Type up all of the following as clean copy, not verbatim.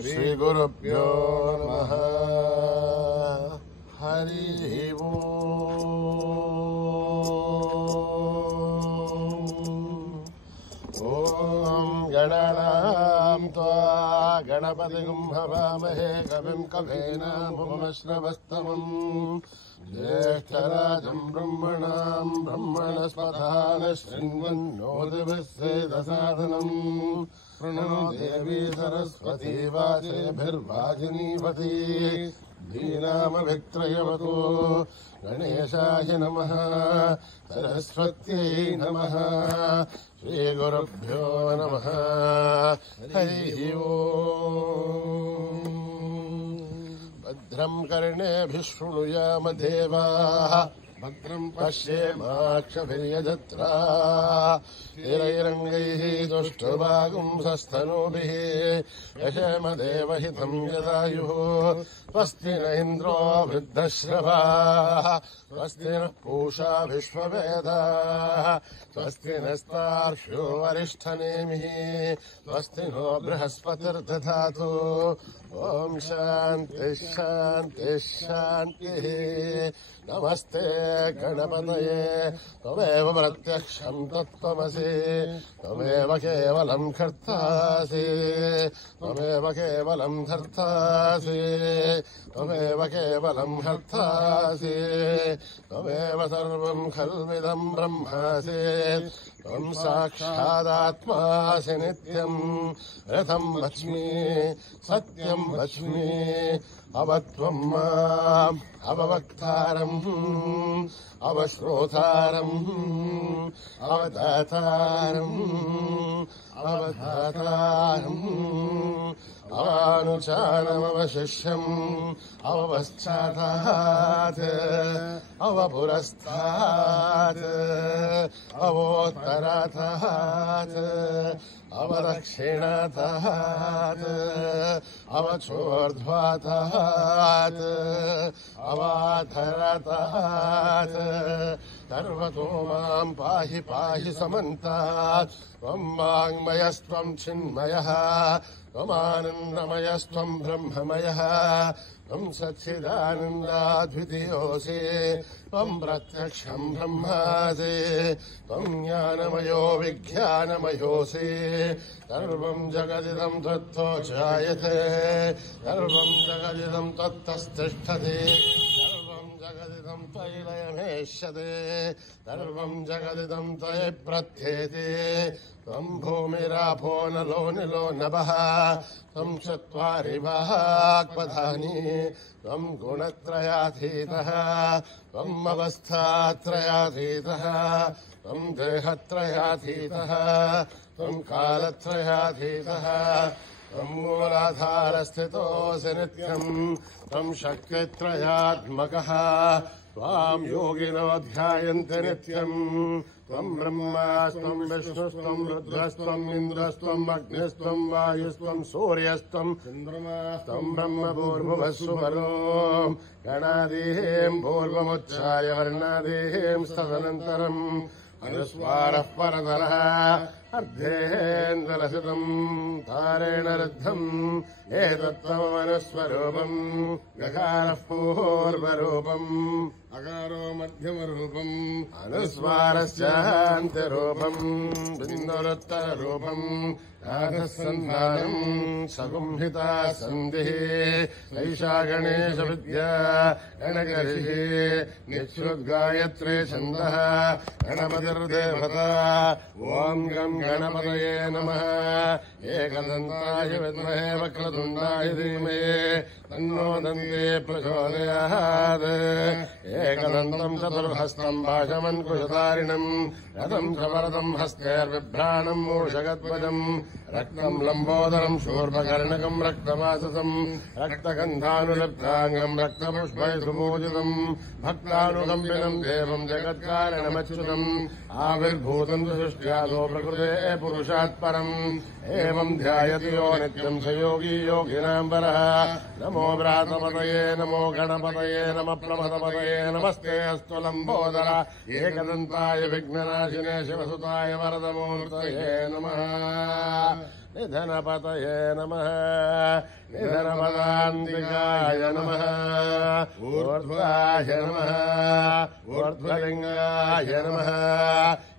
श्रीगुरुभ्यो नमः। हरिः ओम्। गणानां त्वा गणपतिं हवामहे कविं कवीनामुपमश्रवस्तमम् ज्येष्ठराजम् ब्रह्मणाम् ब्रह्मणस्पदान शृण्वन्नोतिभिस्सेदसादनम् प्रणो देवी सरस्वती वाचेभिर्वाजिनीवती धीनामभित्रयवतो गणेशाय नमः सरस्वत्यै नमः श्रीगुरुभ्यो नमः हरिः ओम्। भद्रम् कर्णेभिः शृणुयाम देवाः भद्रम् पश्येमाक्षभिर्यजत्राः स्थिरैरङ्गैः दुष्टुवागुंसस्तनूभिः यशेमदेवहितम् यदायुः स्वस्ति न इन्द्रो वृद्धश्रवाः स्वस्ति नः पूषा विश्ववेदाः स्वस्ति नस्तार्क्ष्यो वरिष्ठनेमिः स्वस्ति नो बृहस्पतिर्दधातु ॐ शान्तिः शान्तिः शान्तिः। नमस्ते गणपतये त्वमेव प्रत्यक्षम् तत्त्वमसि त्वमेव केवलम् कर्तासि त्वमेव केवलम् धर्तासि त्वमेव केवलम् हर्तासि त्वमेव सर्वम् खल्विदम् ब्रह्मासि त्वम् साक्षादात्मासि नित्यम् रथम् वच्मि सत्यम् वच्मि अवत्वम् माम् अववक्तारम् अवश्रोतारम् अवदातारम् अवधातारम् अवानुचानमवशिष्यम् अवपश्चातात् अवपुरस्तात् अवोत्तरातात् अवदक्षिणातात् अवचोर्ध्वातात् अवाधरतात् सर्वतो माम् पाहि पाहि समन्तात् त्वम् वाङ्मयस्त्वम् चिन्मयः त्वमानन्दमयस्त्वम् ब्रह्ममयः त्वम् सच्चिदानन्दाद्वितीयोऽसि त्वम् प्रत्यक्षम् ब्रह्मासि त्वम् ज्ञानमयो विज्ञानमयोऽसि सर्वम् जगदिदम् त्वत्तो जायते सर्वम् जगदिदम् त्वत्तस्तिष्ठति सर्वम् जगदिदम् त्वयि लयमेष्यते सर्वम् जगदिदम् त्वयि प्रत्येति त्वम् भूमिरापो नलो निलो नभः त्वम् चत्वारि वाक्पदानि त्वम् गुणत्रयातीतः त्वम् अवस्थात्रयातीतः त्वम् देहत्रयातीतः त्वम् कालत्रयातीतः त्वम् मूलाधारस्थितोऽसि नित्यम् त्वम् शक्तित्रयात्मकः त्वाम् योगिनो ध्यायन्ति नित्यम् त्वम् ब्रह्मास्त्वम् विष्णुस्त्वम् रुद्रस्त्वम् इन्द्रस्त्वम् अग्निस्त्वम् वायुस्त्वम् सूर्यस्त्वम् चन्द्रमास्त्वम् ब्रह्म भूर्भुवस्सुवरो गणादीम् पूर्वमुच्चार्य वर्णादीम् तदनन्तरम् अनुस्वारः परतरः अर्धेन्द्रलसितम् तारेण रुद्धम् एतत्त्वमनुस्वरूपम् गकारः पूर्वरूपम् अकारो मध्यमरूपम् अनुस्वारस्यान्त्यरूपम् बिन्दुरुत्तररूपम् राधसन्धानम् सगुंहिता सन्धिः ऐषा गणेशविद्या गणकर्षिः निःश्रुद्गायत्रे छन्दः गणपतिर्देवता ॐ गम् गणपतये नमः एकदन्ताय विद्महे वक्रतुण्डाय धीमहि तन्नो दन्ते प्रचोदयात् एकदन्तम् चतुर्हस्तम् भाषमन्कुशधारिणम् रथम् च वरदम् हस्तैर्बिभ्राणम् मूषगध्वजम् रक्तम् लम्बोदरम् शूर्पकर्णकम् रक्तवाससम् रक्तगन्धानुलब्धाङ्गम् रक्तपुष्पै सुपूजितम् भक्तानुकम्पिनम् देवम् जगत्कारणमच्युतम् आविर्भूतम् सृष्ट्यादो प्रकृते पुरुषात् परम् एवम् ध्यायति यो नित्यम् स योगी योगिनाम् परः नमो व्रातपतये नमो गणपतये नमः प्रमथपतये नमस्ते अस्तु लम्बोदर एकदन्ताय विघ्ननाशिने शिवसुताय वरदमूर्तये नमः निधनपतये नमः निधनपदान्तिकाय नमः ऊर्ध्वाय नमः ऊर्ध्वलिङ्गाय नमः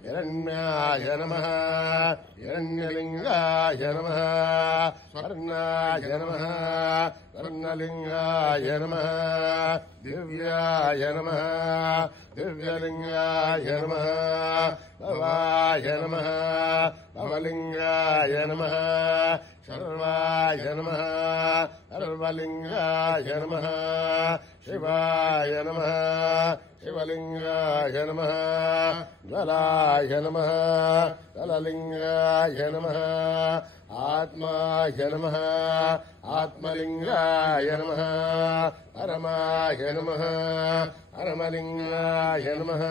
हिरण्याय नमः हिरण्यलिङ्गाय नमः स्वर्णाय नमः स्वर्णलिङ्गाय नमः दिव्याय नमः दिव्यलिङ्गाय नमः भवाय नमः भवलिङ्गाय नमः सर्वाय नमः सर्वलिङ्गाय नमः शिवाय नमः शिवलिङ्गाय नमः ज्वलाय नमः जललिङ्गाय नमः आत्माय नमः आत्मलिङ्गाय नमः परमाय नमः परमलिङ्गाय नमः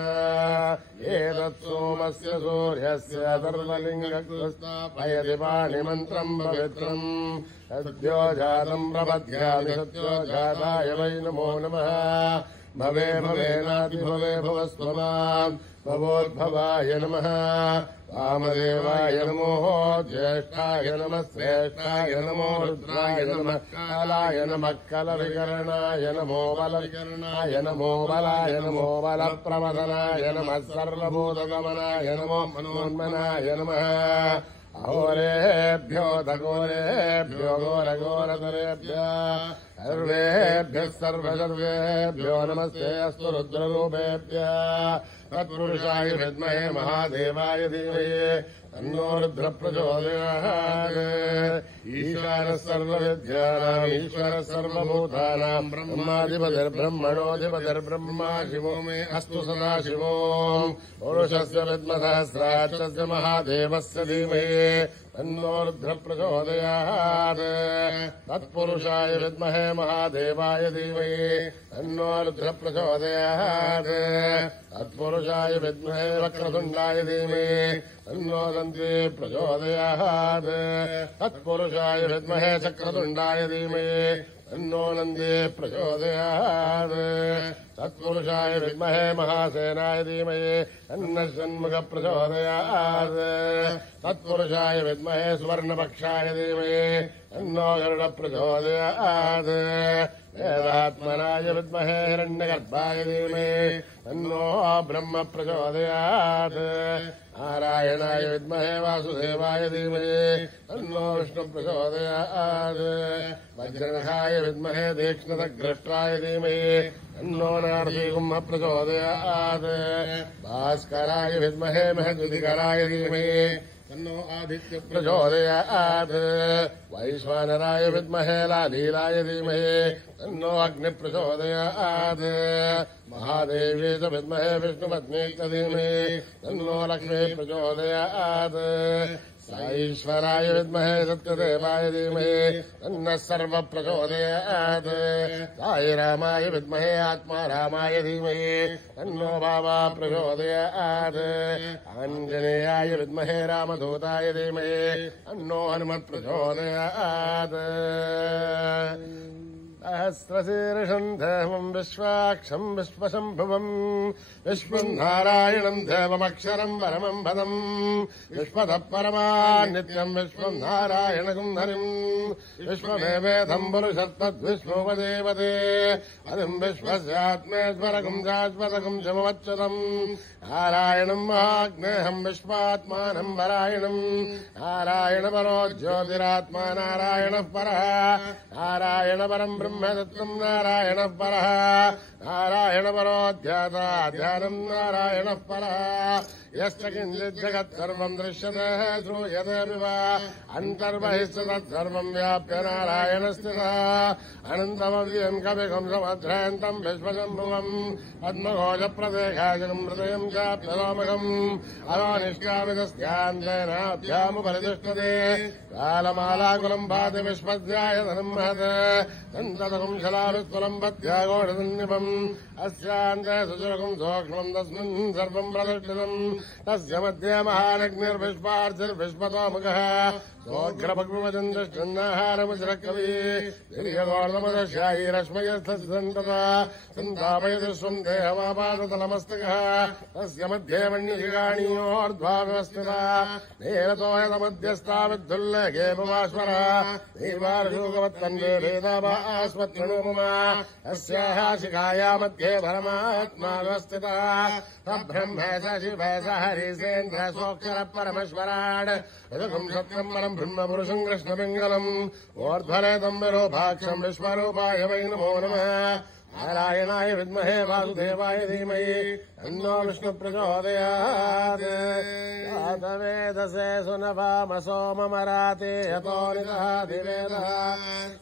एतत्सोमस्य सूर्यस्य सर्वलिङ्गस्थापयति पाणिमन्त्रम् पवित्रम् सद्यो जातम् प्रपद्यामि सद्यो जाताय वै नमो नमः भवे भवेनातिभवे भवस्वमाम् भवोद्भवाय नमः वामदेवाय नमो ज्येष्ठाय नमः श्रेष्ठाय नमो रुद्राय नमः कालाय नमः कलविकरणाय नमो बलविकरणाय नमो बलाय नमो बलप्रमदनाय नमः सर्वभूतगमनाय नमो मनोन्मनाय नमः अहोरेभ्यो दघोरेभ्यो घोरघोरतरेभ्यः सर्वेभ्यः सर्वसर्वेभ्यो नमस्ते अस्तु रुद्ररूपेभ्यः तत्पुरुषाय विद्महे महादेवाय धीमहि तन्नो रुद्रः प्रचोदयात् ईशानः सर्वविद्यानाम् ईश्वरः सर्वभूतानाम् ब्रह्माधिपतिर्ब्रह्मणोऽधिपतिर्ब्रह्मा शिवो मे अस्तु सदा शिवो पुरुषस्य विद्मसहस्राक्षस्य महादेवस्य धीमहि तन्नो रुद्रः प्रचोदयात् तत्पुरुषाय विद्महे महादेवाय धीमहि तन्नो रुद्रः प्रचोदयात् तत्पुरुषाय विद्महे वक्रतुण्डाय धीमहि तन्नो दन्ती प्रचोदयात् तत्पुरुषाय विद्महे चक्रतुण्डाय धीमहि तन्नो नन्दी प्रचोदयात् तत्पुरुषाय विद्महे महासेनाय धीमहि तन्नः षण्मुखः प्रचोदयात् तत्पुरुषाय विद्महे सुवर्णपक्षाय धीमहि तन्नो गरुडः प्रचोदयात् वेदात्मनाय विद्महे हिरण्यगर्भाय धीमहि तन्नो ब्रह्म प्रचोदयात् नारायणाय विद्महे वासुदेवाय धीमहि तन्नो विष्णु प्रचोदयात् वज्रनखाय विद्महे तीक्ष्णदग्रष्ट्राय धीमहि तन्नो नारसिंहः प्रचोदयात् भास्कराय विद्महे महद्युतिकराय धीमहि तन्नो आदित्य प्रचोदयात् वैश्वानराय विद्महे लालीलाय धीमहि तन्नो अग्नि प्रचोदयात् महादेवी च विद्महे विष्णुपत्नी च धीमहि तन्नो लक्ष्मी प्रचोदयात् ईश्वराय विद्महे सत्यदेवाय धीमहि तन्नः सर्वः प्रचोदयात् साई रामाय विद्महे आत्मा रामाय धीमहि तन्नो बाबा प्रचोदयात् आञ्जनेयाय विद्महे रामदूताय धीमहि तन्नो हनुमत् प्रचोदयात् सहस्रशीर्षम् देवम् विश्वाक्षम् विश्वशम्भुवम् विश्वम् नारायणम् देवमक्षरम् परमम् पदम् विश्वतः परमा नित्यम् विश्वम् नारायणगुम् हरिम् विश्वमेवेदम् पुरुषत्तद्विश्वोपदेवते हरिम् विश्वस्यात्मेश्वरगुम् शाश्वतगुम् शमवच्युतम् नारायणम् महाग्नेहम् विश्वात्मानम् परायणम् नारायण परो ज्योतिरात्मा नारायणः परः नारायण परम् ब्रह्मदत्तम् नारायणः परः नारायणपरोऽध्याता ध्यानम् नारायणः परः यश्च किञ्चिज्जगत् सर्वम् दृश्यते श्रूयतेऽपि वा अन्तर्बहिश्च तत्सर्वम् व्याप्य नारायणस्थितः अनन्तमव्ययम् कविगुम् समध्रयन्तम् विश्वशम्भुवम् पद्मघोषप्रदेशाजकम् हृदयम् चाप्यलोमकम् अवानिष्कामितस्यान्तेनाभ्यामुपरितिष्ठते कालमालाकुलम् भाति विश्वस्यायतनम् महत् सन्ततकुंशलाविस्फुलम् पत्याघोषसन्निपम् अस्यान्ते सुचुरकम् सूक्ष्मम् तस्मिन् सर्वम् प्रतिष्ठितम् तस्य मध्ये महानग्निर्विश्वार्चिर्विश्वतोमुखः सोऽग्रभग्मवचन्द्रश्चन्नाहारमुचिरकवि दीर्घगोर्धमदशायीरश्मयस्तन्तता सन्तापयति स्वम् देहमापादतलमस्तकः तस्य मध्ये वन्यशिखाणीयोर्ध्वा व्यवस्थिता नीलतोयतमध्यस्था विद्धुल्लेखे पुमाश्वरः नीवार्षूकवत्तन्वे भेदाभास्वत्रणोपमा अस्याः शिखाया मध्ये परमात्मा व्यवस्थितः ब्रह्म स शिव स हरिसेन्द्र सोऽक्षर परमेश्वरान् यदुकम् सत्यम् परम् ब्रह्मपुरुषम् कृष्णपिङ्गलम् ऊर्ध्वरेतम् विरूपाक्षम् विश्वरूपाय वै नमो नमः नारायणाय विद्महे वासुदेवाय धीमहि तन्नो विष्णुप्रचोदयात् जातवेदसे सुनभामसो ममराते यतो निदहादिवेदः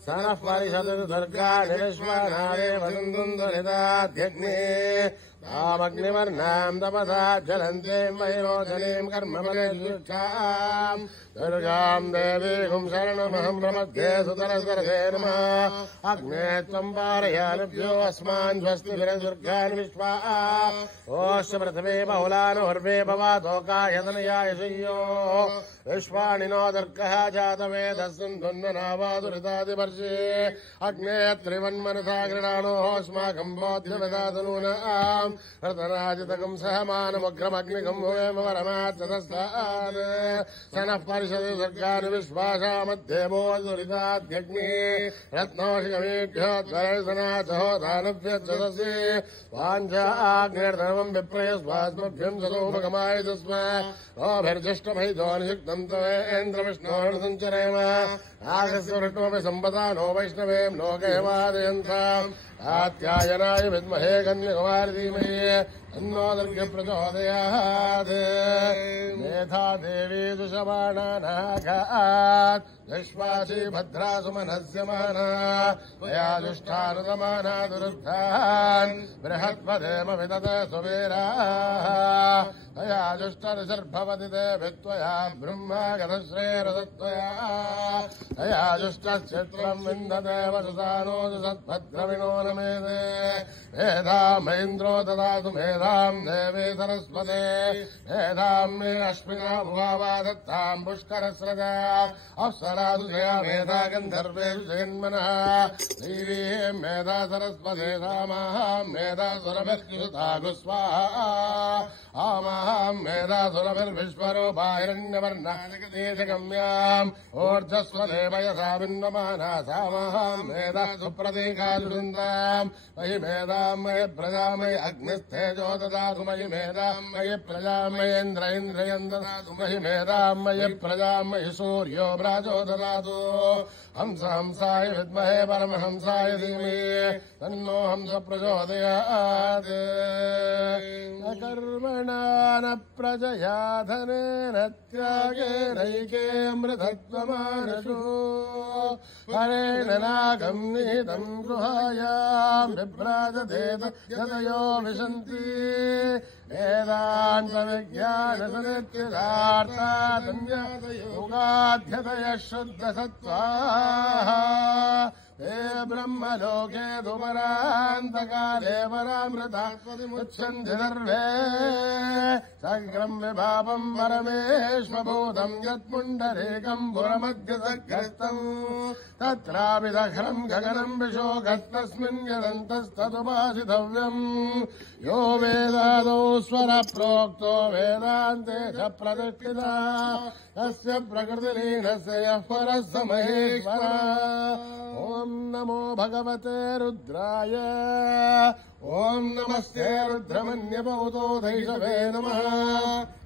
स नः परिषदु दुर्गाणि विश्वानादेव सन्दुन्दुरिताध्यग्ने तामग्निवर्णाम् तपसा ज्वलन्तीम् वैरोचनीम् कर्मफलेष्ठाम् दुर्गाम् देवीम् शरणमहम् प्रपद्ये सुतरस्वर्गे नमः अग्ने त्वम् पारयानुभ्यो अस्मान् स्वस्तिभिर्दुर्गान् विश्वा ओश्च पृथिवी बहुलानुर्वे भवातोकायतनयाय शय्यो विश्वानि नो दुर्गः जातवेदः सन्धुन्ननावादुरितादिवर्षे अग्ने त्रिवन्मनसा गृणानोऽस्माकम् बोध्यविदातनूनाम् हृतराजितकम् सहमानमुग्रमग्निकम् भूयम परमात्ततस्तात् स नः परिषदि दुर्गानि विश्वासा मध्ये बोधुरिताध्यग्निः रत्नोषिकमीढ्योद्वरसनाचहो दानव्यच्छदसि वाञ्छाग्निर्धर्मम् विप्रयस्वास्मभ्यम् सदोपगमायतु स्म ओभिर्जिष्टमहितो निषिक्तम् तवेन्द्रविष्णोर्सञ्चरेम आगस्य वृष्णोऽपि सम्पदा नो वैष्णवेम् लोकैवादयन्ताम् कात्यायनाय विद्महे कन्याकुमारी धीमहि तन्नो दुर्गे प्रचोदयात् मेधा देवी दुषमाणानाघात् विश्वासी भद्रा सुमनस्य माना त्वया दुष्टानुतमाना दुरुद्धान् बृहत्पदेम विदते सुवीराः त्वया दुष्टऋषर्भवति ते वित्वया ब्रह्मा गतश्रेरसत्वया त्वया दुष्टश्चित्रम् विन्दते वसुसानोऽसु सत्भद्रविणो नमेदे मेधामैन्द्रो ददातु मेधाम् देवी सरस्वते मेधाम् मे अश्विना भुवा दत्ताम् पुष्करस्रजा अप्सरासु जया मेधा गन्धर्वेषु जयन्मनः देवीम् मेधा सरस्वते सामाहम् मेधा सुरभिर्युतागुस्वाहा आमाहम् मेधा सुरभिर्विश्वरूपाहिरण्यवर्णानिकदेशगम्याम् ऊर्ध्वस्वदेवयसा विन्वमाना सामाहम् मेधा सुप्रतीकासु सुन्दाम् मयि मेधाम् मयि प्रजामयि अग्निस्थेजो ददातु मयि मेधाम् मयि प्रजाम् मयेन्द्र इन्द्रियम् ददातु मयि मेधाम् मयि प्रजाम् मयि सूर्यो व्राजो ददातु हंस हंसाय विद्महे परमहंसाय धीमहि तन्नो हंस प्रचोदयात् कर्मणा न प्रजया धनेन त्यागेनैके अमृतत्वमानसु हरेण नागम् निहितम् गृहायाम् बिभ्राजते यतयो विशन्ति वेदान्तविज्ञानसनित्यदार्थादन्यातयोगाध्यतयः शुद्धसत्त्वाः हे ब्रह्मलोके दुपरान्तकाले परामृतात्मविमुच्यन्ति सर्वे सग्रम् विभावम् परमेश्वभूतम् यत्पुण्डरीकम् पुरमध्यसग्रस्तम् तत्रापि दघ्रम् गगनम् विशोकस्तस्मिन् यदन्तस्तदुपासितव्यम् यो वेदादौ स्वरप्रोक्तो वेदान्ते च प्रतिष्ठिता तस्य प्रकृतिलीनस्य यः परः स महेश्वरः ॐ ॐ नमो भगवते रुद्राय ॐ नमस्ते रुद्रमन्यपौतो धैषवे नमः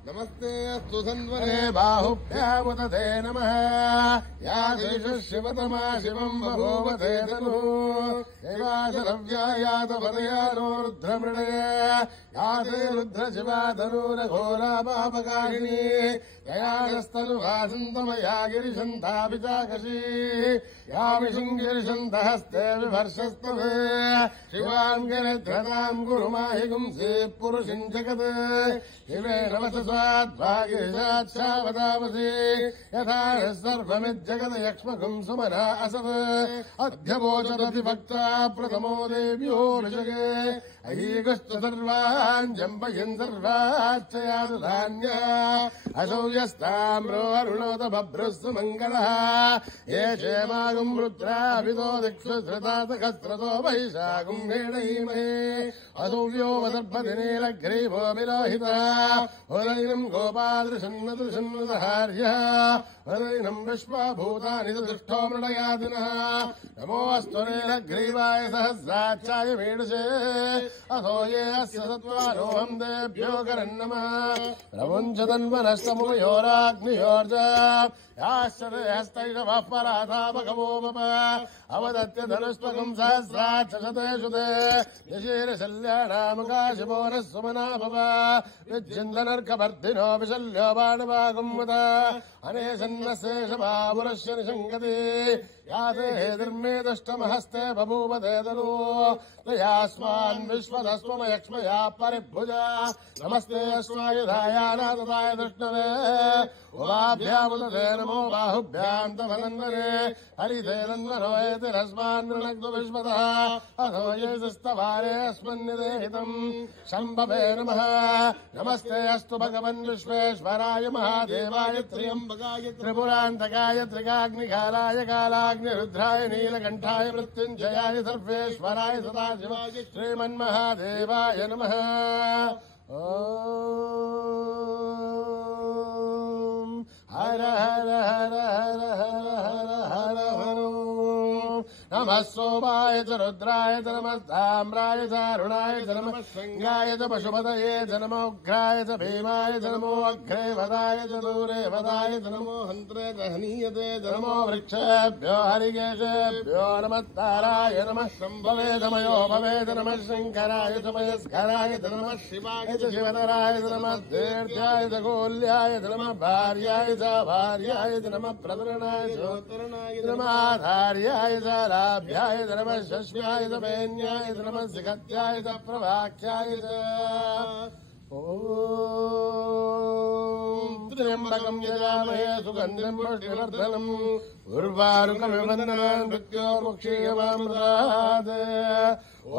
नमस्ते अस्तु सन्वरे बाहुभ्यामुदते नमः या शिवतमा शिवम् बभूवते तनु देवासरव्यायातपदयानो रुद्रमृणय या ते रुद्रशिवा तनूरघोरा पापकारिणी ययास्तनुवासन्तमया गिरिशन्तापिताकशी या विशृङ्गिरिशन्तहस्ते विभर्षस्तवे शिवाम् गिरिध्रताम् गुरुमाहि गुंसे पुरुषम् जगत् शिवेन वसस्वाद्भागिरिशाच्छावतामसि यथा सर्वमिज्जगत् यक्ष्मकुम् सुमना असत् अध्यवोचरतिभक्ता प्रथमो देव्यो ऋषगे अहीगस्तु सर्वान् जम्बयन् सर्वाश्चयातु धान्या असौ यस्ताम्रो अरुणोत बभ्रुस्तु मङ्गलः ये क्षेमागुम् रुद्राभितो दिक्षु श्रुतासहस्रतो वैशाखुम् भेडयीमहे असौ व्योमदर्भदिनीलग्रीवो विलोहितः उदयिनम् गोपादृशन्नदृशन्नदहार्यः उदयिनम् विश्वभूतानि दुष्टो मृडयादिनः नमोऽस्तु नीलग्रीवाय सहस्राक्षाय मीडुषे अथो ये अस्य सत्त्वारोहम् देभ्यो करन्नमः प्रमुञ्चतन्वनस्तमुयोराग्नियोर्ज याश्चते हस्तैषवः पराधापकवो मम अवदत्य धनुष्पकम् सहस्राक्षशतेषु ते यशीरशल्याणामुकाशिवो नः सुमना भव विज्जिन्दनर्कवर्धिनो विशल्यो बाणवागुम्मुत अनेशन्नशेषभावुरस्य निशङ्कति याते हेतिर्मे दष्टमहस्ते बभूव ते तनु तयास्मान् विश्वदस्वमयक्ष्मया परिभुजा नमस्ते अस्मायुधायानाथताय दृष्णवे उभाभ्यामुदते नमो बाहुभ्याम् तवनन्दने हरिते नन्दनो एतिरस्मान् नृणग्धु विश्वतः अथो येजस्तवारे अस्मन्निदेहितम् शम्भवे नमः नमस्ते अस्तु भगवन् विश्वेश्वराय महादेवाय त्र्यम्बकाय त्रिपुरान्तकाय त्रिकाग्निकालाय कालाग्निरुद्राय नीलकण्ठाय मृत्युञ्जयाय सर्वेश्वराय सदाशिवाय श्रीमन्महादेवाय नमः हर हर हर हर हर हर हर हर नमः सोमाय च रुद्राय च नमः ताम्राय च अरुणाय च नमः शृङ्गाय च पशुपतये च नमो उग्राय च भीमाय च नमो अग्रे वदाय च दूरे वदाय च नमो हन्त्रे च हनीयते च नमो वृक्षेभ्यो हरिकेशेभ्यो नमः ताराय नमः शम्भवे च मयो भवे च नमः शङ्कराय च मयस्कराय च नमः शिवाय च शिवतराय च नमः दीर्घाय च गोल्याय च नमः भार्याय च भार्याय च नमः प्रतरणाय च नमः आधार्याय च लाभ्याय च नमः शश्व्याय च वेन्याय च नमः सिखत्याय च प्रवाख्याय च ॐ त्र्यम्बकम् यजामहे सुगन्धिम् पुष्टिवर्धनम् उर्वारुकमिवन्दनान् मृत्योर्मुक्षीयमामृतात्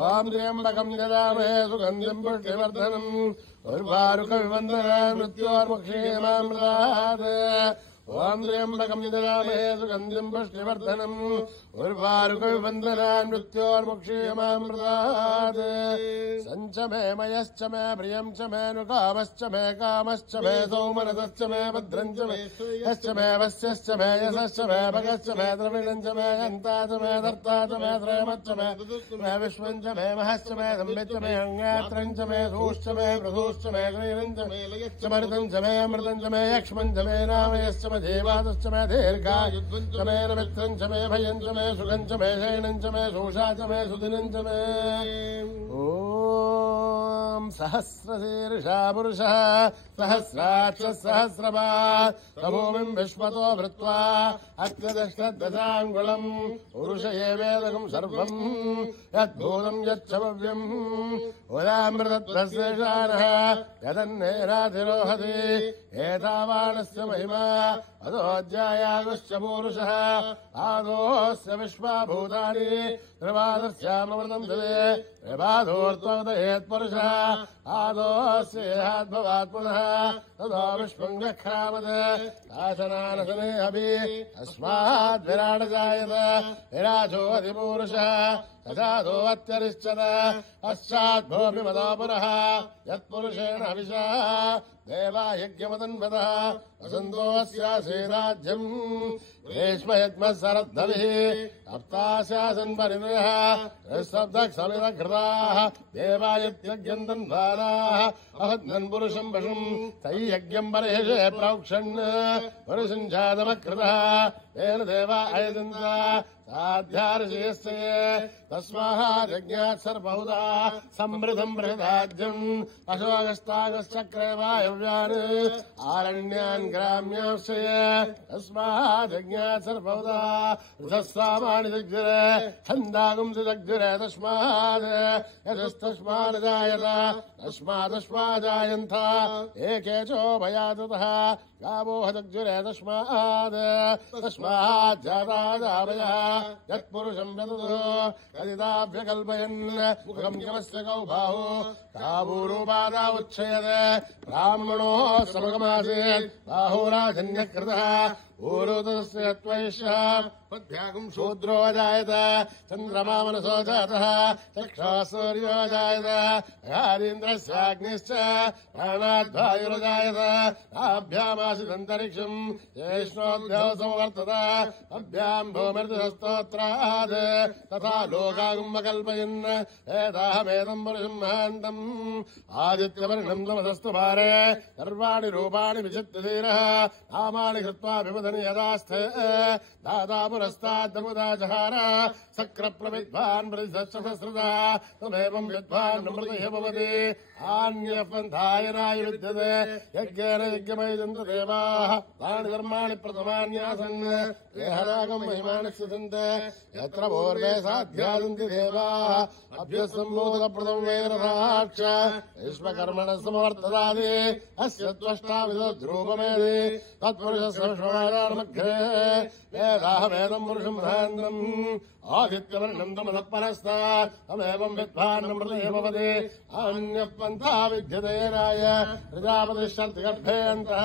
ॐ त्र्यम्बकम् यजामहे सुगन्धिम् पुष्टिवर्धनम् उर्वारुकमिवन्दनान् मृत्योर्मुक्षीयमामृतात् ॐ त्र्यम्बकम् यजामहे सुगन्धिम् पुष्टिवर्धनम् उर्वारुकविवन्दनान् मृत्योर्मुक्षीयमामृतात् सञ्च मे मयश्च मे प्रियम् च मे नुकामश्च मे कामश्च मे सौमनसश्च मे भद्रम् च मे यश्च मे वस्यश्च मे यशश्च मे भगश्च मे द्रविणम् च मे यन्ता च मे धर्ता च मे श्रेमश्च मे मे विश्वम् च मे महश्च मे संविच्च मे अङ्गात्रम् च मे धूश्च मे प्रधूश्च मे ग्रीरम् च मे लयश्च मरुतम् च मे अमृतम् च मे यक्ष्मम् च मे नामयश्च मे देवादश्च मे दीर्घायुध्वम् च मे नमित्रम् च मे भयम् च मे सुखम् च मे शयनम् च मे शोषा च मे सुदिनम् च मे ॐ सहस्रशीर्षा पुरुषः सहस्राक्ष सहस्रपात् भूमिम् विश्वतो भृत्वा अत्यदशदशाङ्गुलम् पुरुष एवेदकम् सर्वम् यद्भूतम् यच्च भव्यम् उदामृतत्वशेषानः यदन्नेराधिरोहति एतावानस्य महिमा अदोऽध्यायागुश्च पूरुषः आदोऽस्य विश्वाभूतानि त्रिपादस्यामृतम् ददे त्रिपादोर्त्वदयेत्पुरुषः आदोऽस्येहाद्भवात् पुनः ततो विश्वम् व्यक्रामत् आसनानसने अपि अस्माद् विराट जायत विराजोऽधिपूरुषः तजादो अत्यरिश्चन पश्चाद्भूमि मदो पुनः यत्पुरुषेण हविषा देवा यज्ञमदन्वतः वसन्तो अस्यासे राज्यम् ग्रीष्मयज्ञः शरद्धविः सप्तास्यासन् परिणयः सप्तक्षमिदघृताः देवा यज्ञम् तन्वानाः अहद्नन् पुरुषम् पशुम् तै यज्ञम् परिहेषे प्रोक्षन् पुरुषम् जातमकृतः तेन देवा अयजन्त साध्यार्षयस्य तस्माद्यज्ञात् सर्वहुदा समृद्धम् बृहदाज्यम् अशोकस्तागश्चक्रे वायव्यान् आरण्यान् ग्राम्यांश्चय तस्माद्यज्ञात् सर्वहुदा ऋतस्रामाणि दिग्जिरे छन्दागुंसि दिग्जिरे तस्माद् यतस्तस्माद् जायत तस्मादस्माजायन्त एकेचोभयाततः गावोह दिग्जिरे तस्माद् तस्माज्जातादावयः यत्पुरुषम् व्यदतो कदिदाभ्यकल्पयन् मुखम् यमस्य गौ बाहु तावूरूपादा उच्छयते ब्राह्मणो समगमासीत् बाहुराजन्यकृतः ऊरुतस्य त्वैष्यः पद्भ्यागुम् शूद्रो जायत चन्द्रमा मनसो जातः चक्षुः सूर्यो जायत हरीन्द्रस्याग्निश्च प्राणाद्वायुर्जायत ताभ्यामासिदन्तरिक्षम् येष्णोऽभ्यो संवर्तत अभ्याम् भूमिर्दस्तोत्रात् तथा लोकागुम्बकल्पयन् एताहमेतम् पुरुषम् महान्तम् आदित्यवर्णम् तमसस्तु भारे सर्वाणि रूपाणि विचित्तधीरः नामानि कृत्वा विबधनि यदास्थे दादा पुरस्ताद्दमुदा जहार सक्र-प्रविद्वान् प्रतिशतसहस्रतः तमेवम् विद्वान् नमृतः भवति आन्यपन्थायनाय विद्यते यज्ञेन यज्ञमयजन्त देवाः तानि कर्माणि प्रथमान्यासन् देहरागम् महिमानि सिद्धन्ते यत्र पूर्वे साध्यासन्ति देवाः अभ्यसम्भूतप्रथम् वेदरथाक्ष विश्वकर्मणः समवर्तदादि अस्य त्वष्टा विदद्रूपमेधि तत्पुरुषस्य विश्वमायार्मध्ये वेदाहमेदम् पुरुषम् महान्तम् आदित्यवर्णम् तमसत्परस्ता तमेवम् विद्वान् नमृतः भवति अन्यः पन्था विद्यते राय प्रजापतिश्चर्तिगर्भेऽन्तः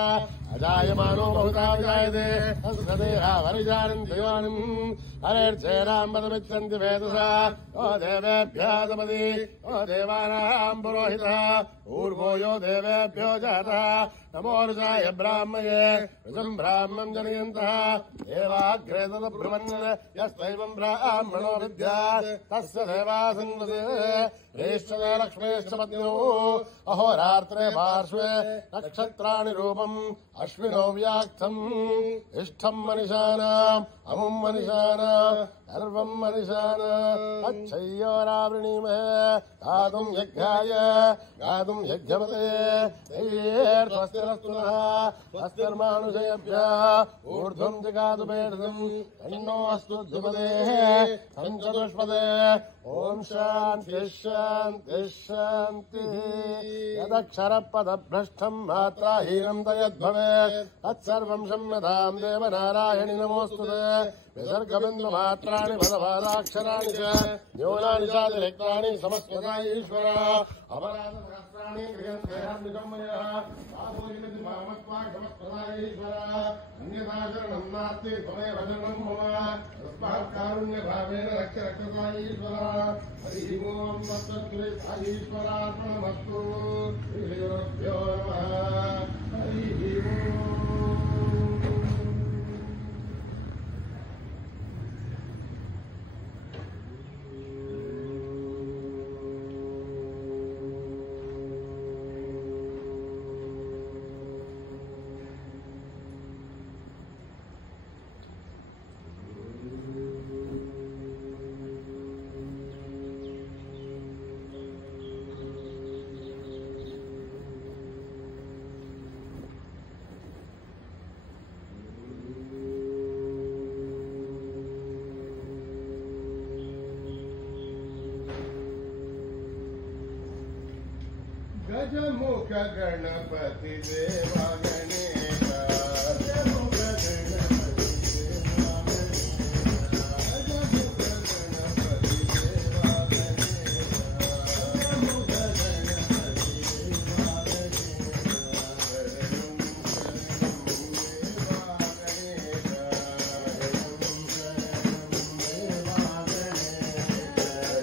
अजायमानो बहुधा विजायते तस्य देहावरिजानन्ति योनिम् हरेर्चेनाम् पदमिच्छन्ति वेदसा ओ देवेभ्यादपति ओ देवानाम् पुरोहितः ऊर्वो यो देवेभ्यो जातः नमो ऋषाय ब्राह्मये ऋषम् ब्राह्मम् जनयन्तः देवाग्रे तदब्रुवन् यस्त्वैवम् ब्राह्मणो विद्यात् तस्य देवासन्वते रेष्ठते लक्ष्मेश्च पत्न्यो अहोरात्रे पार्श्वे नक्षत्राणि रूपम् अश्विनो व्याक्तम् इष्टम् मनिषानाम् अमुम् मनिषानाम् सर्वम् मनिषानाम् अच्छय्योरावृणीमहे गातुम् यज्ञाय गातुम् यज्ञपते स्वस्तिरस्तु नः स्वस्तिर्मानुषेभ्यः ऊर्ध्वम् जगातु मेढ्यम् तन्नो अस्तु द्विपदेः सञ्चतुष्पदे ॐ शान्तिः शान्तिः शान्तिः यदक्षरपदभ्रष्टम् मात्राहीनम् तयद्भवेत् तत्सर्वम् क्षम्यताम् देवनारायणि नमोऽस्तुते विसर्गबिन्दुमात्राणि पदपादाक्षराणि च न्यूनानि चातिरिक्तानि समस्यता ईश्वर अपराधसहस्राणि गृहन्तेहान्निकम्मयः पापोलिनति मामत्वा समस्यता ईश्वर अन्यथा शरणम् नास्ति त्वमेव शरणम् मम तस्मात् कारुण्यभावेन रक्ष रक्षता ईश्वर हरिः ओम् तत्सत् ईश्वरार्पणमस्तु श्रीगुरुभ्यो नमः हरिः ओम् गजमुख गणपति देवा गणेश गजमुख गणपति देवा गणेश गजमुख गणपति देवा गणेश गजमुख गणपति देवा गणेश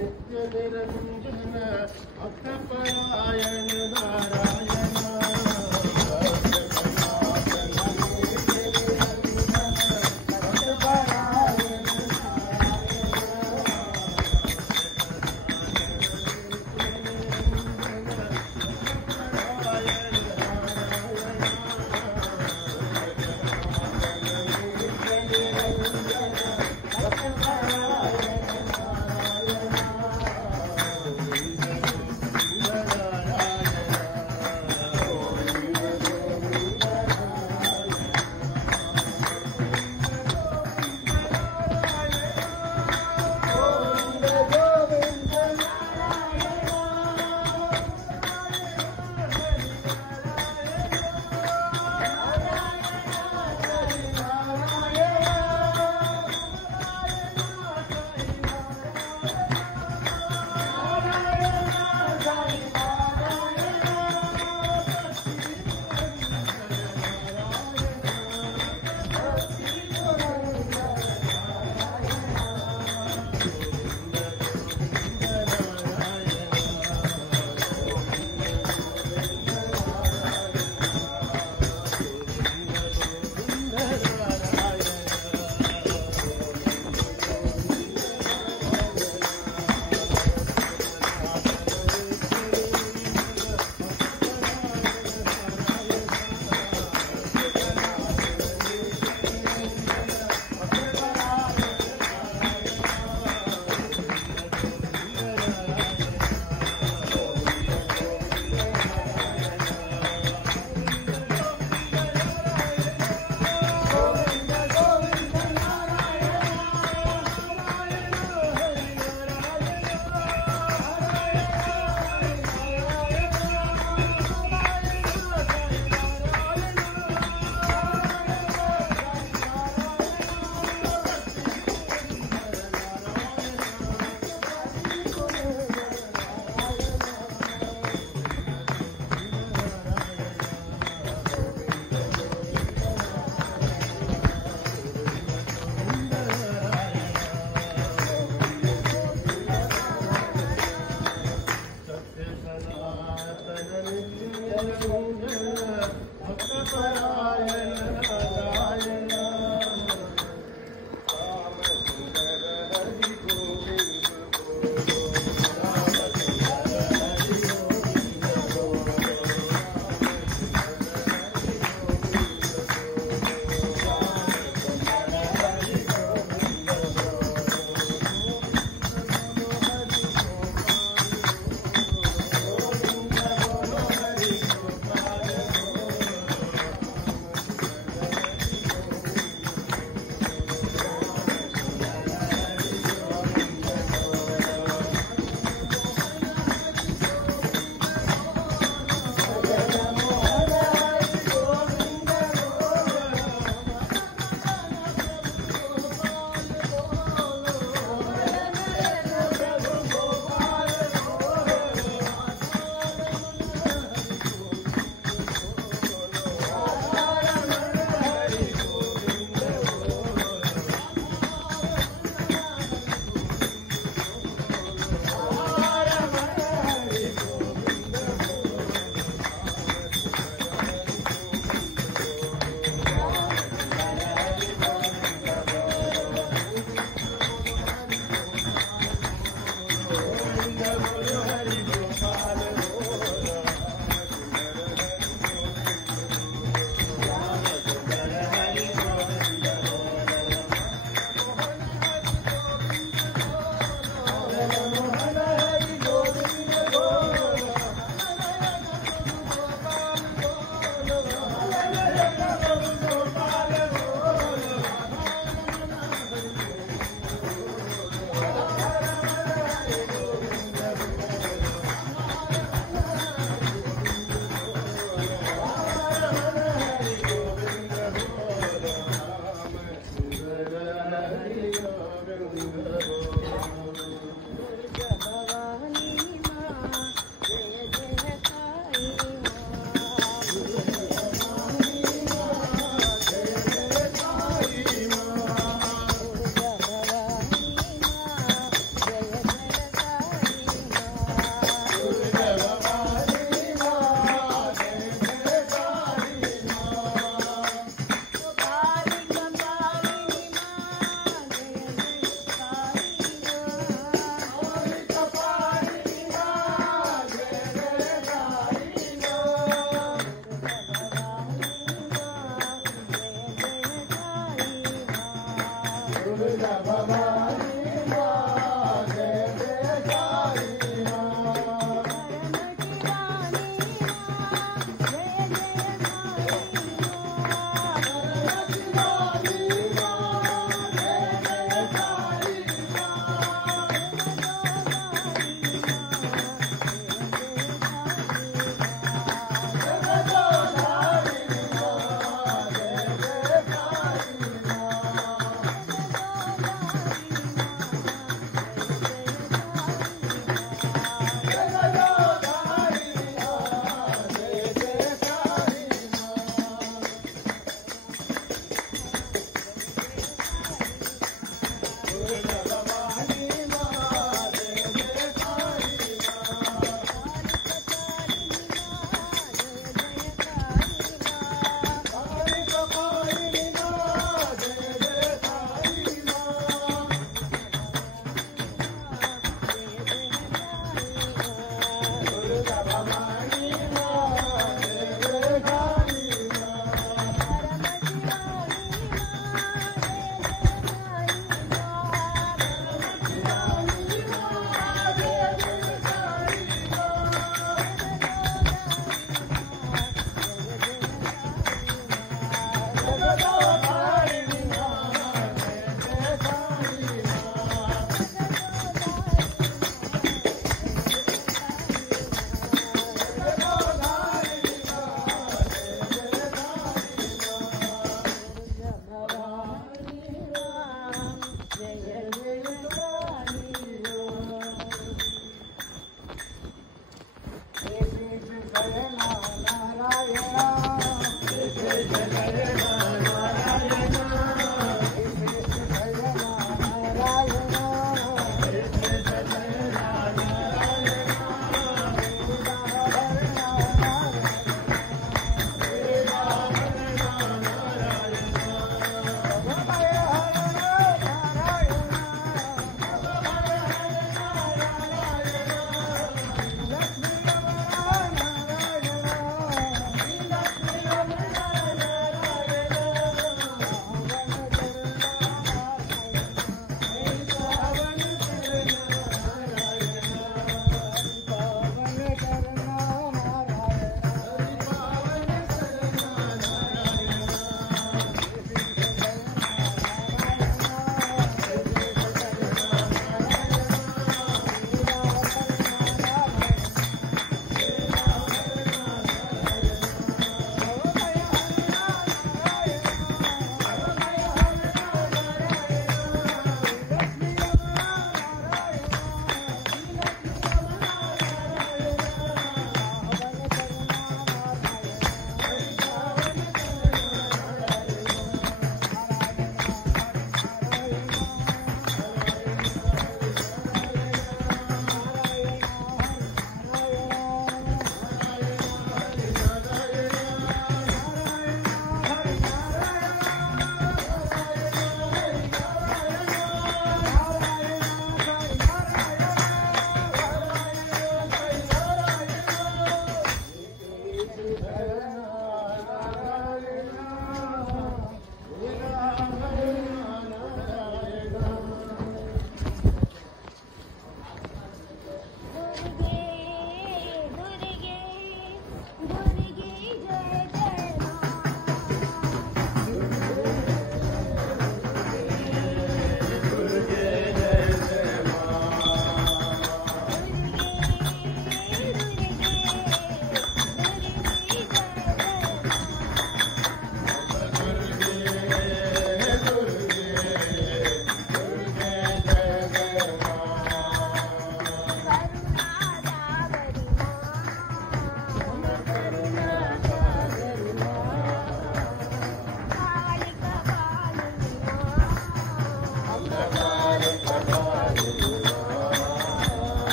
नित्य निरंजन भक्त परायण नारायण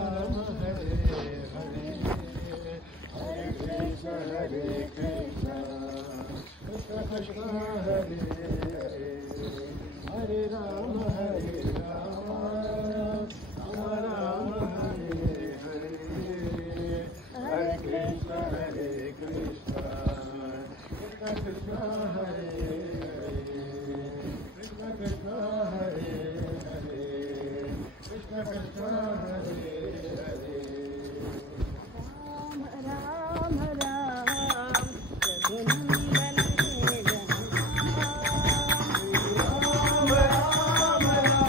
राम हरे हरे हरे कृष्ण कृष्ण कृष्ण हरे हरे हरे राम राम हरे हरे हरे कृष्ण कृष्ण कृष्ण हरे कृष्ण कृष्ण हरे हरे कृष्ण कृष्ण हरे हरे राम राम राम रघुनंदन हे राम राम राम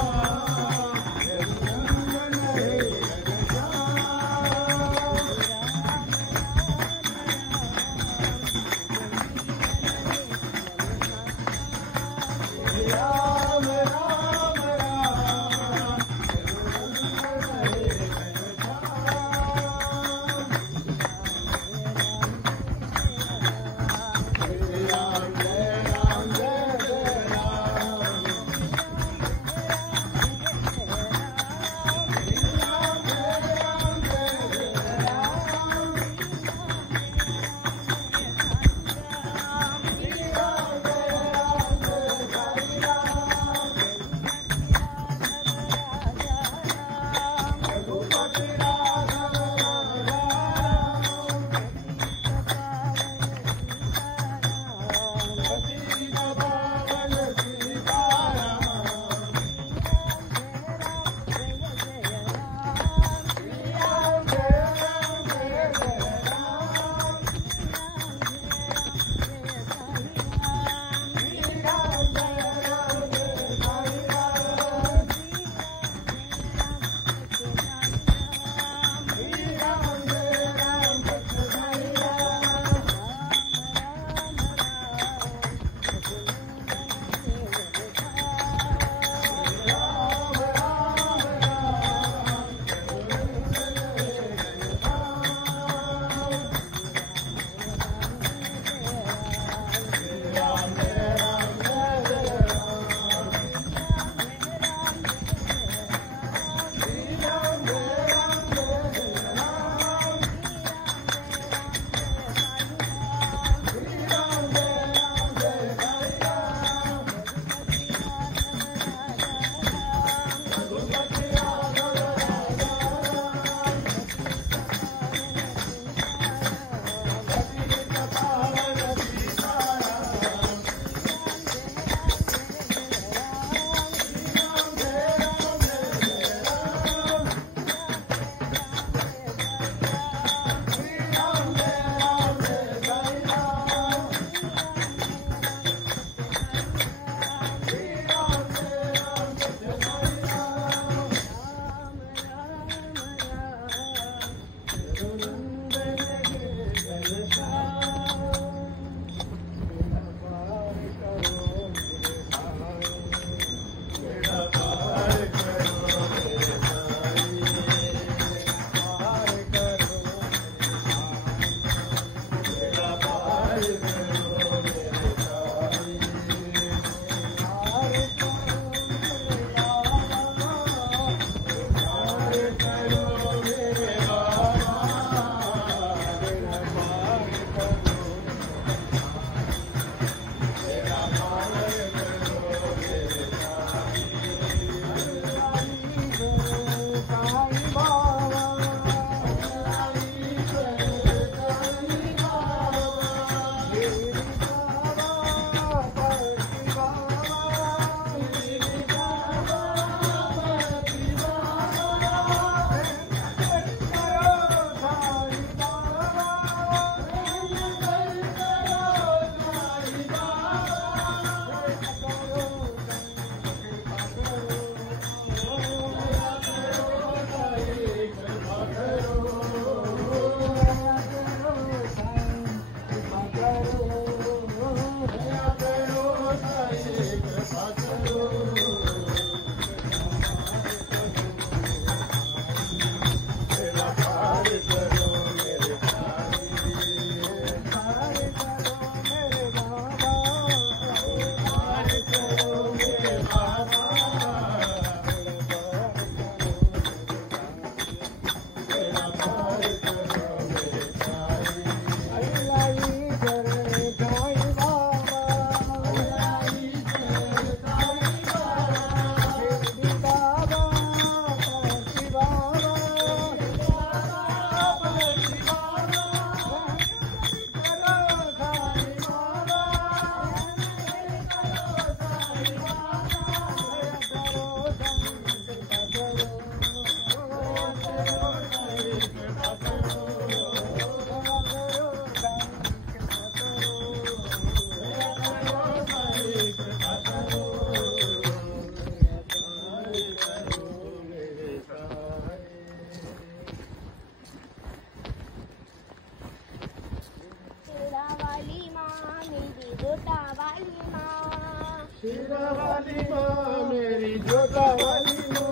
शेरा वाली माँ मेरी जोता वाली माँ,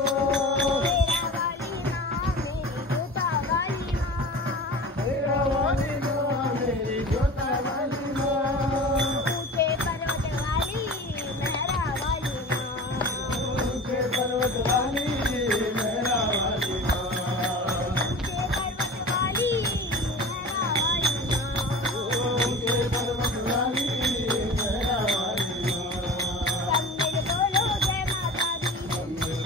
शेरा वाली माँ मेरी जोता वाली माँ, शेरा वाली माँ मेरी जोता वाली माँ, ऊंचे पर्वत वाली मेहरा वाली माँ, ऊंचे पर्वत वाली मेरा वाली माँ, ऊंचे पर्वत वाली मेहरा वाली माँ, ऊंचे पर्वत वाली मेरा वाली माँ। सब मिल बोलो जय माता दी,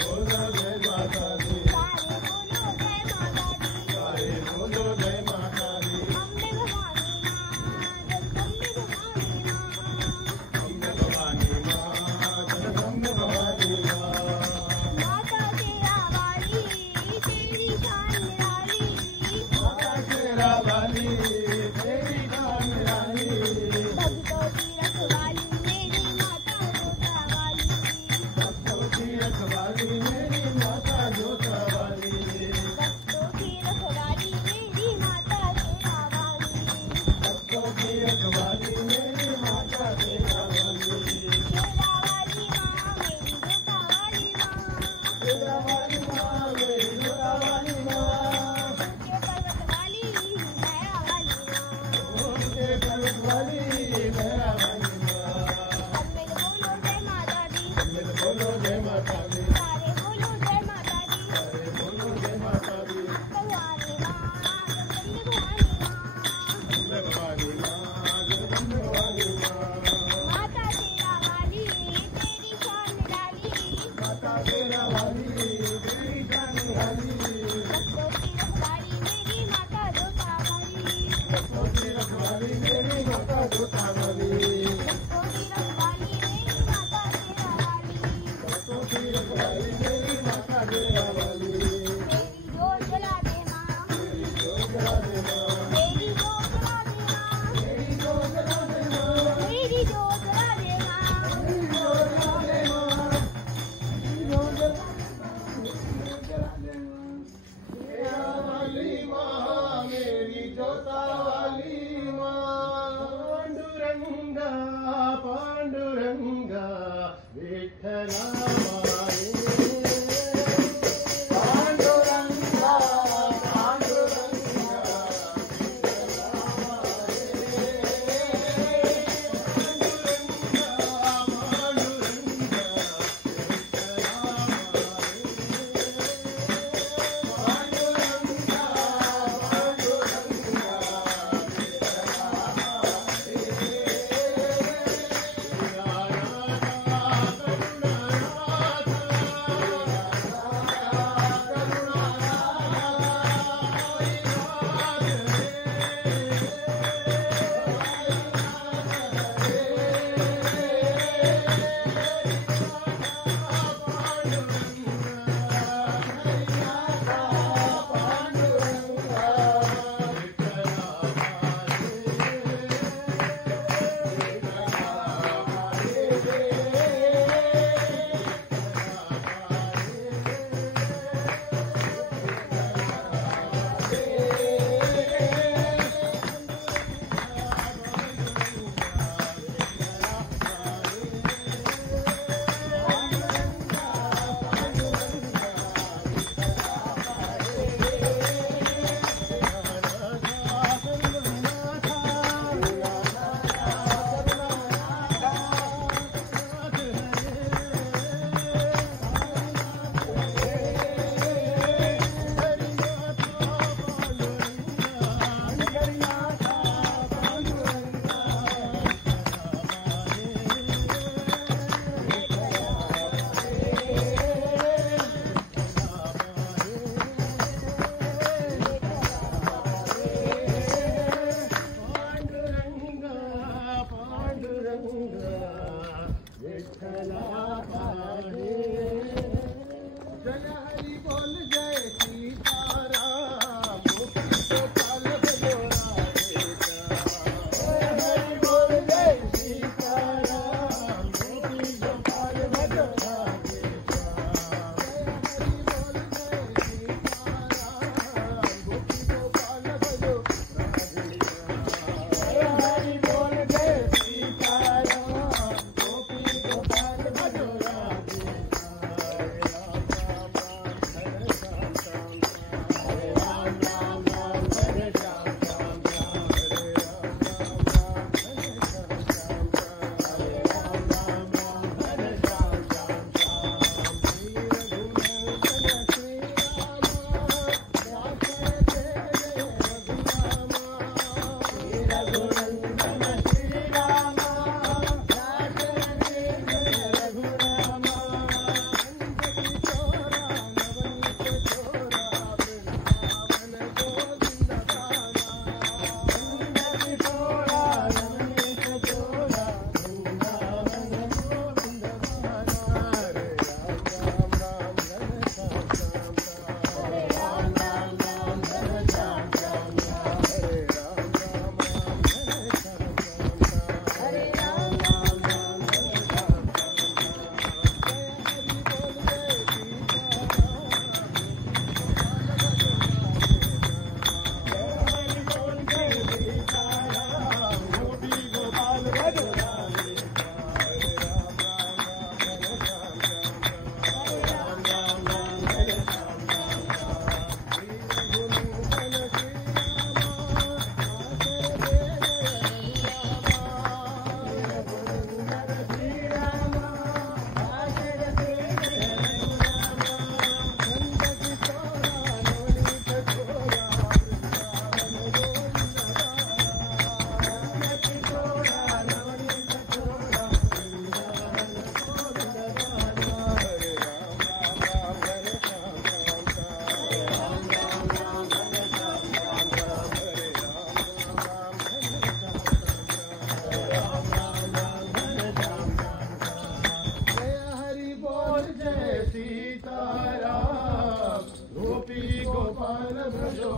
बोलो जय माता दी, सारे बोलो जय माता दी, सारे बोलो जय माता दी, अम्बे भवानी माँ, जगदम्बे भवानी माँ, अम्बे भवानी माँ, जगदम्बे भवानी माँ, माता शेरा वाली तेरी शान निराली, माता शेरा वाली तेरी जान निराली, भक्तों की रखवाली मेरी माता जोता वाली, भक्तों की रखवाली मेरी माता जोता वाली, भक्तों की रखवाली मेरी माता शेरा वाली, भक्तों की रखवाली मेरी माता शेरा वाली, शेरा वाली माँ मेरी जोता वाली माँ, शेरा वाली माँ मेरी जोता वाली माँ, ऊंचे पर्वत वाली मेहरा वाली माँ, ऊंचे पर्वत वाली मेरा वाली माँ। सब मिल बोलो जय माता दी, मिल बोलो जय माता दी, सारे बोलो जय माता दी, सारे बोलो जय माता दी, भवानी माँ जगदम्बे भवानी माँ, जगदम्बे भवानी माँ, जगदम्बे भवानी माँ, माता शेरा वाली तेरी शान निराली, माता शेरा वाली तेरी जान निराली, भक्तों की रखवाली मेरी माता जोता वाली, भक्तों की रखवाली मेरी माता जोता वाली, भक्तों की रखवाली मेरी माता शेरा वाली, भक्तों की रखवाली मेरी माता शेरा वाली, मेरी जोत जला दे माँ, मेरी जोत जला दे माँ, मेरी जोत जला दे माँ, मेरी जोत जला दे माँ, मेरी जोत जला दे माँ, मेरी जोत जला दे माँ, मेरी जोत जला दे माँ, शेरा वाली माँ मेरी जोता वाली माँ, पांडुरंग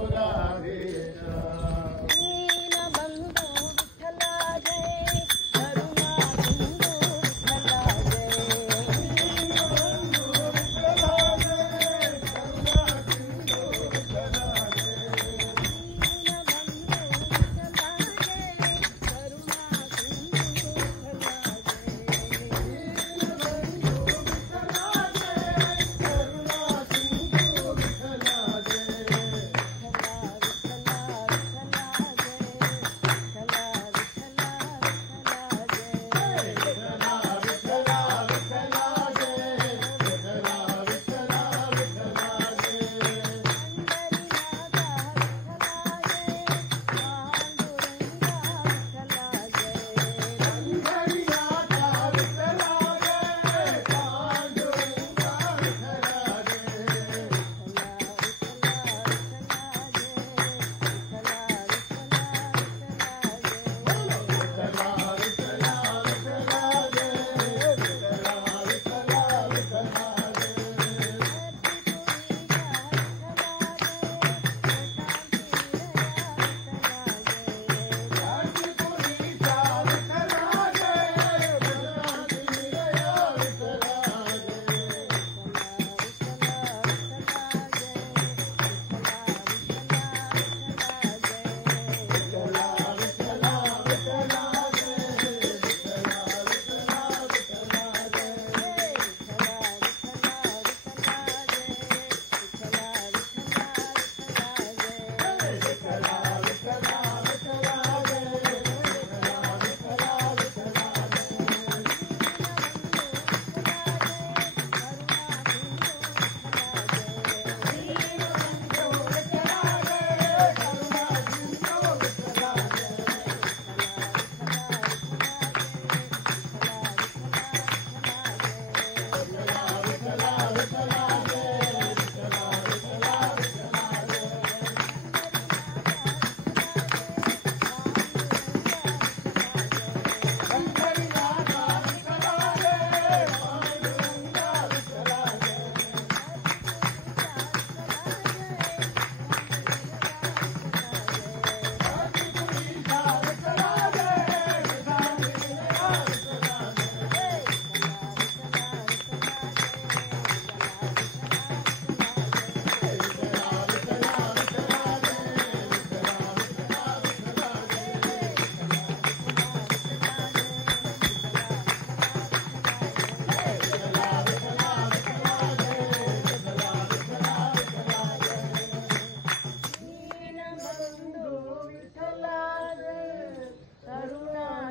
योगाधीश दीनबंधु विठ्ठला जय करुणा सिंधु विठ्ठला जय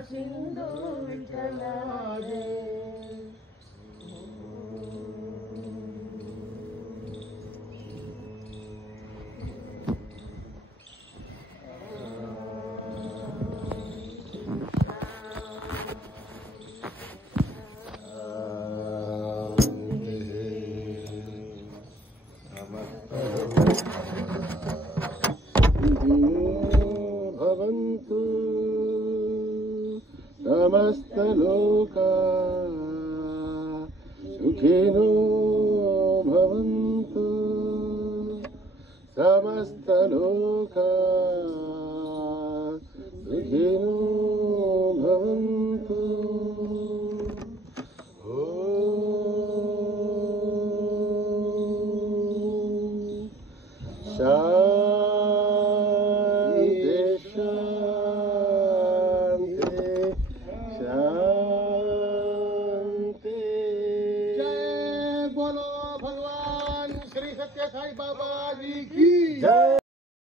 सिंधु विठ्ठला जय भवन्तु समस्तलोका सुखिनो भवन्तु समस्तलोका सुखिनो भवन्तु शांति शांति शांति। जय बोलो भगवान श्री सत्य साई बाबा जी की जय।